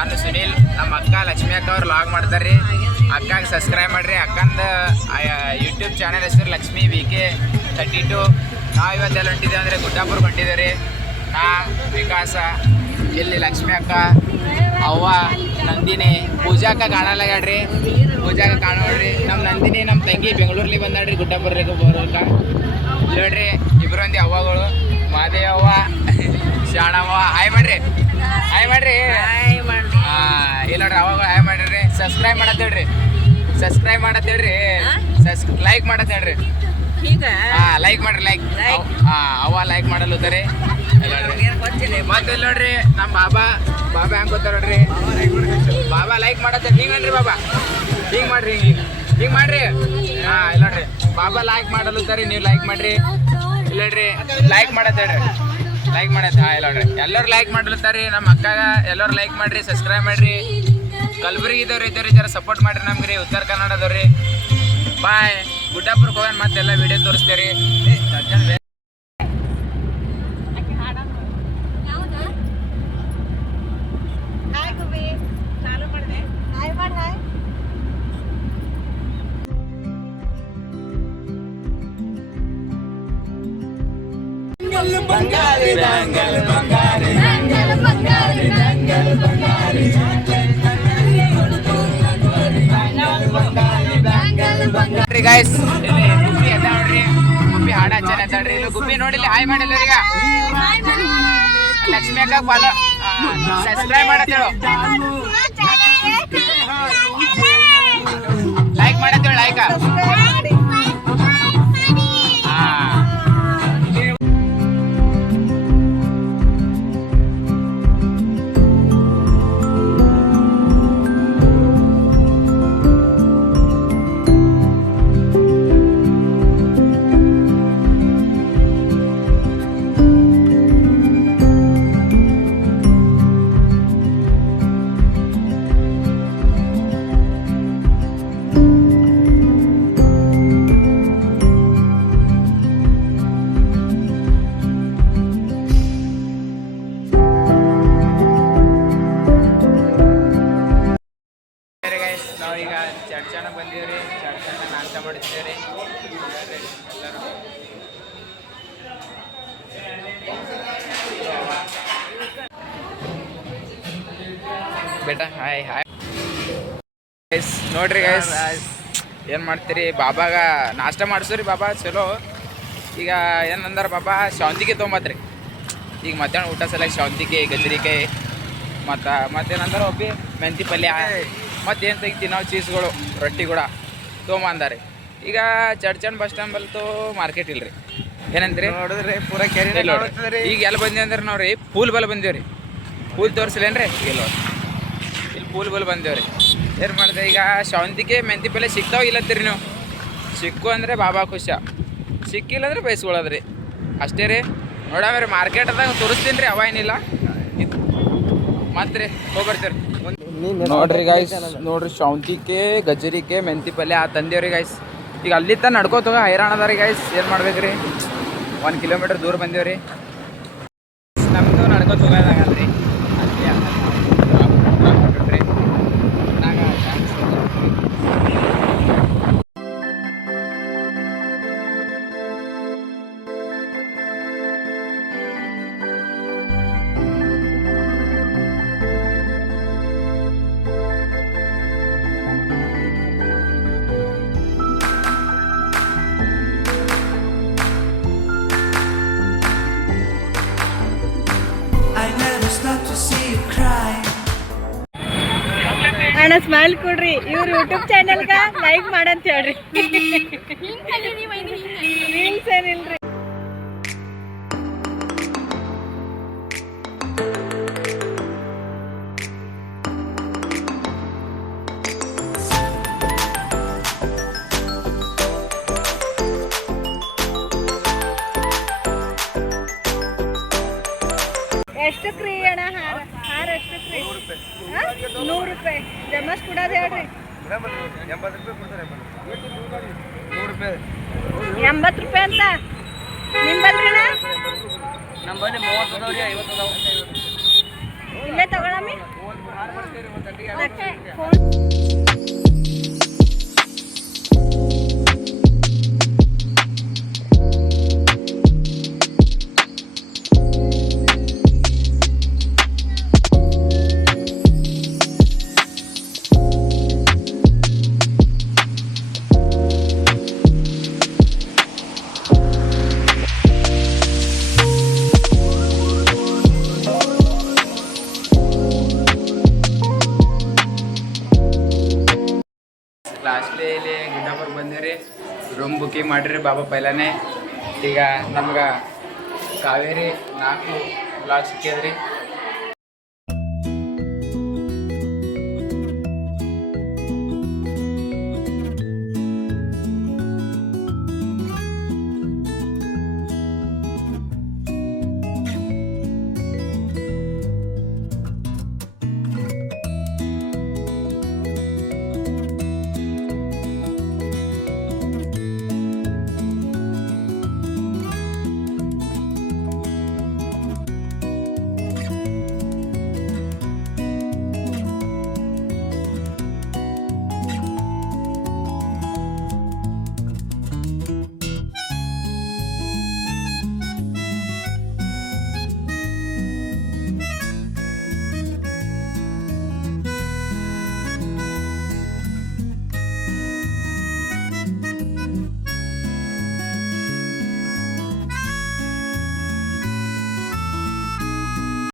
ನಾನು ಸುನೀಲ್, ನಮ್ಮ ಅಕ್ಕ ಲಕ್ಷ್ಮಿ ಅಕ್ಕ ಅವ್ರು ಲಾಗ್ ಮಾಡ್ತಾರೆ. ಅಕ್ಕಗೆ ಸಬ್ಸ್ಕ್ರೈಬ್ ಮಾಡಿರಿ. ಅಕ್ಕಂದು ಯೂಟ್ಯೂಬ್ ಚಾನಲ್ ಹೆಸರು ಲಕ್ಷ್ಮಿ VK32. ನಾವು ಇವತ್ತೆಲ್ಲ ಹೊಂಟಿದ್ದೇವೆ ಅಂದರೆ ಗುಡ್ಡಾಪುರ್ಗೆ ಹೊಂಟಿದ್ದೇವೆ ರೀ. ನಾ ವಿಕಾಸ, ಇಲ್ಲಿ ಲಕ್ಷ್ಮಿ ಅಕ್ಕ, ಅವ್ವ, ನಂದಿನಿ, ಪೂಜಾಕ ಕಾಣಲ್ಲಾಗ್ಯಾಡ್ರಿ. ಪೂಜಾಕ ಕಾಣೋಡ್ರಿ. ನಮ್ಮ ನಂದಿನಿ ನಮ್ಮ ತಂಗಿ ಬೆಂಗಳೂರಲ್ಲಿ ಬಂದಾಡ್ರಿ ಗುಡ್ಡಾಪುರ್ರಿಗೆ ಬರೋಕ. ನೋಡ್ರಿ ಇಬ್ಬರು ಮಂದಿ ಅವ್ವಗಳು, ಮಾದೇವವ್ವ, ಶಾಣವ್ವ. ಹಾಯ್ ಮಾಡ್ರಿ, ಹಾಯ್ ಮಾಡ್ರಿ, ಇಲ್ಲ ನೋಡ್ರಿ ಅವಾಗ ಹಾಯ್ ಮಾಡಿರಿ. ಸಬ್ಸ್ಕ್ರೈಬ್ ಮಾಡತ್ತೇಳ್ರಿ, ಸಬ್ಸ್ಕ್ರೈಬ್ ಮಾಡತ್ತೇಳ್ರಿ, ಲೈಕ್ ಮಾಡತ್ತೇಳ್ರಿ. ಲೈಕ್ ಮಾಡ್ರಿ, ಲೈಕ್. ಅವ್ವ ಲೈಕ್ ಮಾಡಲ್ಲುತ್ತಾರೆ. ಮತ್ತೆ ಇಲ್ಲಿ ನೋಡ್ರಿ ನಮ್ಮ ಬಾಬಾ ಹೆಂಗ್ ಗೊತ್ತಾರ ನೋಡ್ರಿ. ಬಾಬಾ ಲೈಕ್ ಮಾಡತ್ತೇಳಿ. ಹಿಂಗನ್ರಿ ಬಾಬಾ, ಹಿಂಗ್ ಮಾಡ್ರಿ, ಹಿಂಗ್ ಮಾಡ್ರಿ. ಇಲ್ಲ ನೋಡ್ರಿ ಬಾಬಾ ಲೈಕ್ ಮಾಡಲ್ಲುತ್ತಾರೆ. ನೀವು ಲೈಕ್ ಮಾಡ್ರಿ. ಇಲ್ಲ ನೋಡ್ರಿ ಲೈಕ್ ಮಾಡತ್ತೇಳ್ರಿ, ಲೈಕ್ ಮಾಡತ್ತೆ. ಇಲ್ಲ ನೋಡ್ರಿ ಎಲ್ಲರೂ ಲೈಕ್ ಮಾಡ್ಲತ್ತಾರೆ. ನಮ್ಮ ಅಕ್ಕಾಗ ಎಲ್ಲರೂ ಲೈಕ್ ಮಾಡ್ರಿ, ಸಬ್ಸ್ಕ್ರೈಬ್ ಮಾಡ್ರಿ. ಕಲಬುರಗಿ ಇದ್ದವ್ರು ಜರ ಸಪೋರ್ಟ್ ಮಾಡ್ರಿ ನಮ್ಗೆ ರೀ. ಉತ್ತರ ಕನ್ನಡದವ್ರಿ. ಬಾಯ್. ಗುಡ್ಡಾಪುರಕ್ಕೆ ಹೋಗೋಣ, ಮತ್ತೆಲ್ಲ ವಿಡಿಯೋ ತೋರಿಸ್ತೇರಿ. ಗೈಸ್ ಗುಬ್ಬಿ ಅದ ನೋಡ್ರಿ. ಗುಬ್ಬಿ ಹಾಡ ಹಚ್ಚನ ಅದಾಡ್ರಿ. ಇಲ್ಲಿ ಗುಬ್ಬಿ ನೋಡಿಲ್ಲ. ಹಾಯ್ ಮಾಡಿಲ್ಲ ಈಗ. ಲಕ್ಷ್ಮಿ ಅಕ್ಕ ಫಾಲೋ ಸಬ್ಸ್ಕ್ರೈಬ್ ಮಾಡತ್ತೇಳು, ಲೈಕ್ ಮಾಡತ್ತೇಳು, ಲೈಕ್. ನಾವೀಗ ಚರ್ಚನ ಬಂದೀವ್ರಿ. ಚರ್ಚನ ನಾಷ್ಟ ಮಾಡಿದ್ದೇವ್ರಿ ಎಲ್ಲರೂ. ಬೇಟ ಹಾಯ್ ಹಾಯ್ ಗೈಸ್. ನೋಡ್ರಿ ಗೈಸ್ ಏನು ಮಾಡ್ತೀರಿ. ಬಾಬಾಗ ನಾಷ್ಟ ಮಾಡಿಸ್ರಿ. ಬಾಬಾ ಚಲೋ. ಈಗ ಏನಂದಾರ ಬಾಬಾ ಶಾವಂತಿಗೆ ತೊಗೊಂಬತ್ರಿ. ಈಗ ಮಧ್ಯಾಹ್ನ ಊಟ ಸಲ ಶಾವಂತಿಗೆ, ಗಜರಿಕಾಯಿ, ಮತ್ತೇನಂದಾರ ಒಬ್ಬಿ ಮೆಂತಿ ಪಲ್ಯ, ಮತ್ತೇನು ತೆಗಿತೀವಿ ನಾವು ಚೀಸ್ಗಳು, ರೊಟ್ಟಿ ಕೂಡ ತೊಗೊಂಬಂದಾರೆ. ಈಗ ಚರ್ಚನ್ ಬಸ್ ಸ್ಟ್ಯಾಂಡ್ ಬಲ್ತು ಮಾರ್ಕೆಟ್ ಇಲ್ರಿ. ಏನಂದ್ರಿ ನೋಡಿದ್ರಿ ಪೂರ ಕೆರೆ. ಈಗ ಎಲ್ಲಿ ಬಂದೀವಿ ಅಂದ್ರೆ ನಾವು ರೀ ಪೂಲ್ ಬಲ್ ಬಂದೇವ್ರಿ. ಪೂಲ್ ತೋರಿಸಲೇನ್ರಿ? ಇಲ್ಲ ಇಲ್ಲಿ ಪೂಲ್ ಬಲ್ ಬಂದೇವ್ರಿ. ಏನು ಮಾಡಿದೆ ಈಗ ಶಾವಂತಿಗೆ ಮೆಂತಿ ಪಲ್ಯ ಸಿಗ್ತಾವ ಇಲ್ಲತ್ತೀರಿ ನೀವು. ಸಿಕ್ಕು ಅಂದರೆ ಬಾಬಾ ಖುಷ, ಸಿಕ್ಕಿಲ್ಲ ಅಂದ್ರೆ ಬಯಸ್ಕೊಳ್ಳೋದ್ರಿ ಅಷ್ಟೇ ರೀ. ನೋಡಾಮ್ರಿ ಮಾರ್ಕೆಟ್ದಾಗ ತೋರಿಸ್ತೀನಿ ರೀ. ಅವ ಏನಿಲ್ಲ ಮತ್ತೆ ರೀ ಹೋಗ್ಬರ್ತೀರಿ. ನೋಡ್ರಿ ಗೈಸ್, ನೋಡ್ರಿ ಶಾವಂತಿಗೆ, ಗಜರಿಕೆ, ಮೆಂತಿ ಪಲ್ಯ ತಂದೇವ್ರಿ ಗೈಸ್. ಈಗ ಅಲ್ಲಿ ತನಕ ನಡ್ಕೋತ ಹೈರಾಣ ಅದ ರೀ ಗೈಸ್. ಏನು ಮಾಡ್ಬೇಕ್ರಿ? 1 ಕಿಲೋಮೀಟರ್ ದೂರ ಬಂದೇವ್ರಿ. ನಮ್ಮದು ನಡ್ಕೋತ ಹೋಗೋದಾಗಲ್ಲ ರೀ. ಅಣ್ಣ ಸ್ಮೈಲ್ ಕೊಡ್ರಿ. ಇವ್ರ ಯೂಟ್ಯೂಬ್ ಚಾನೆಲ್ಗ ಲೈಕ್ ಮಾಡಂತ ಹೇಳ್ರಿ. ರೀಲ್ಸ್ ಏನಿಲ್ರಿ. ಎಷ್ಟಕ್ಕೆ ರೀ ಅಣ್ಣ ಹಾರ ಎಷ್ಟಕ್ಕೆ ರೀ? 100 ರೂಪಾಯಿ. ಜಮಸ್ ಕೊಡೋದು ಹೇಳ್ರಿ. 80 ರೂಪಾಯಿ ಅಂತ ನಿಂಬಲ್ರಿ? ನಮ್ಮಲ್ಲಿ 30 ಅದಾವ್ರಿ, 50 ಅದಾವ. ಇಲ್ಲೇ ತಗೊಳಮ್ಮಿ. ಲಾಸ್ಟ್ಲಿ ಇಲ್ಲಿ ಗುಡ್ಡಾಪುರ ಬಂದಿರಿ ರೂಮ್ ಬುಕಿಂಗ್ ಮಾಡಿರಿ ಬಾಬಾ ಪೈಲಾನೆ ಈಗ ನಮ್ಗೆ ಕಾವೇರಿ 4 ಬ್ಲಾಕ್ ಸಿಕ್ಕಿದ್ರಿ